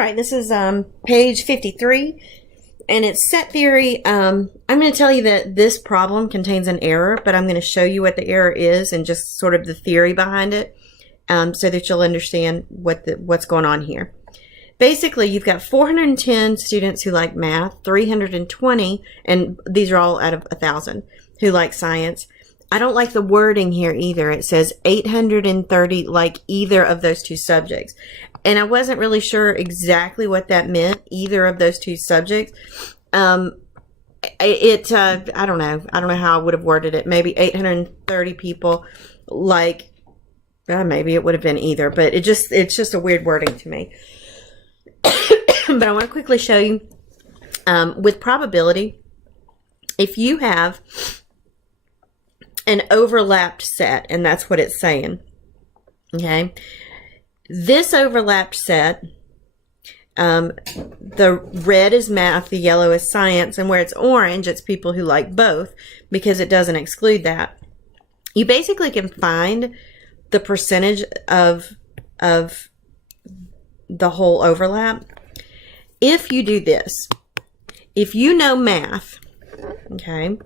right, this is page 53, and it's set theory. I'm going to tell you that this problem contains an error, but I'm going to show you what the error is and just sort of the theory behind it, so that you'll understand what's going on here. Basically, you've got 410 students who like math, 320, and these are all out of 1,000, who like science. I don't like the wording here either. It says 830 like either of those two subjects. And I wasn't really sure exactly what that meant, either of those two subjects. I don't know. I don't know how I would have worded it. Maybe 830 people like, maybe it would have been either, but it's just a weird wording to me. But I want to quickly show you, with probability, if you have an overlapped set, and that's what it's saying, okay? This overlapped set, the red is math, the yellow is science, and where it's orange, it's people who like both, because it doesn't exclude that. You basically can find the percentage of the whole overlap if you do this. If you know math, okay,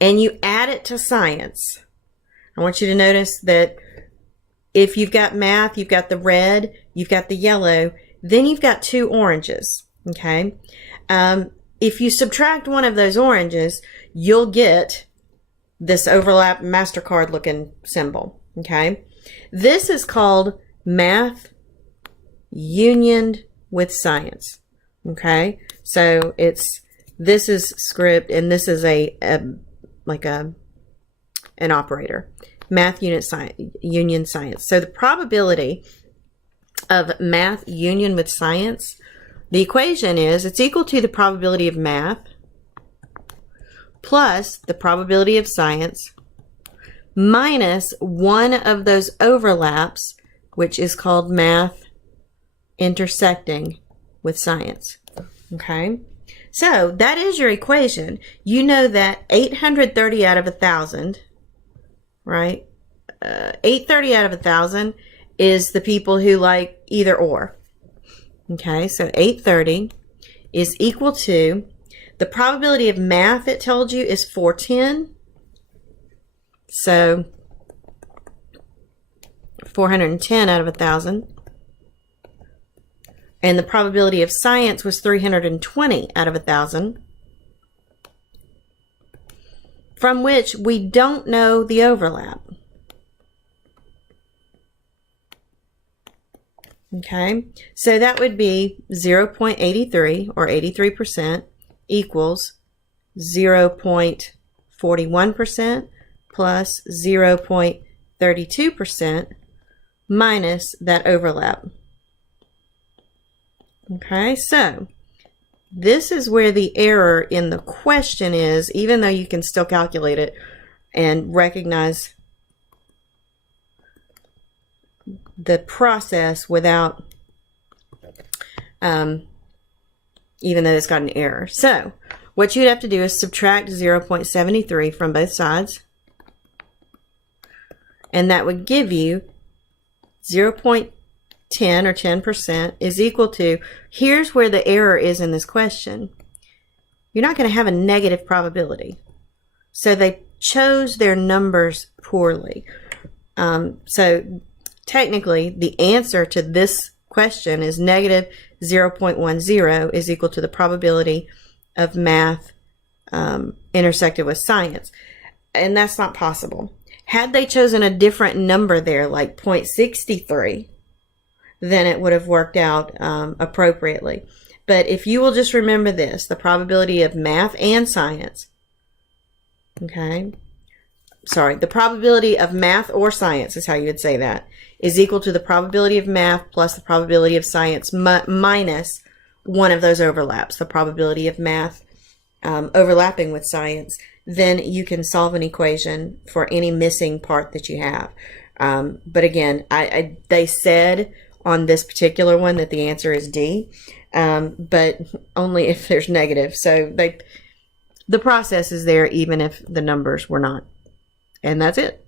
and you add it to science, I want you to notice that if you've got math, you've got the red, you've got the yellow, then you've got two oranges, okay? If you subtract one of those oranges, you'll get this overlap MasterCard looking symbol, okay? This is called math unioned with science, okay? So this is script, and this is an operator. Math union science. So the probability of math union with science, the equation is it's equal to the probability of math plus the probability of science minus one of those overlaps, which is called math intersecting with science. Okay? So that is your equation. You know that 830 out of 1,000, right? 830 out of 1,000 is the people who like either or. Okay, so 830 is equal to the probability of math, it told you, is 410. So 410 out of 1,000. And the probability of science was 320 out of 1,000. From which we don't know the overlap. Okay, so that would be 0.83 or 83% equals 0.41% plus 0.32% minus that overlap. Okay, so this is where the error in the question is, even though you can still calculate it and recognize the process without, even though it's got an error. So what you'd have to do is subtract 0.73 from both sides, and that would give you 0.10 or 10% is equal to, here's where the error is in this question. You're not going to have a negative probability. So they chose their numbers poorly. So technically, the answer to this question is negative 0.10 is equal to the probability of math intersected with science. And that's not possible. Had they chosen a different number there, like 0.63, then it would have worked out appropriately. But if you will just remember this, the probability of math and science, okay, sorry, the probability of math or science is how you would say that, is equal to the probability of math plus the probability of science minus one of those overlaps, the probability of math overlapping with science. Then you can solve an equation for any missing part that you have. But again, they said on this particular one that the answer is D, but only if there's negative. So the process is there even if the numbers were not. And that's it.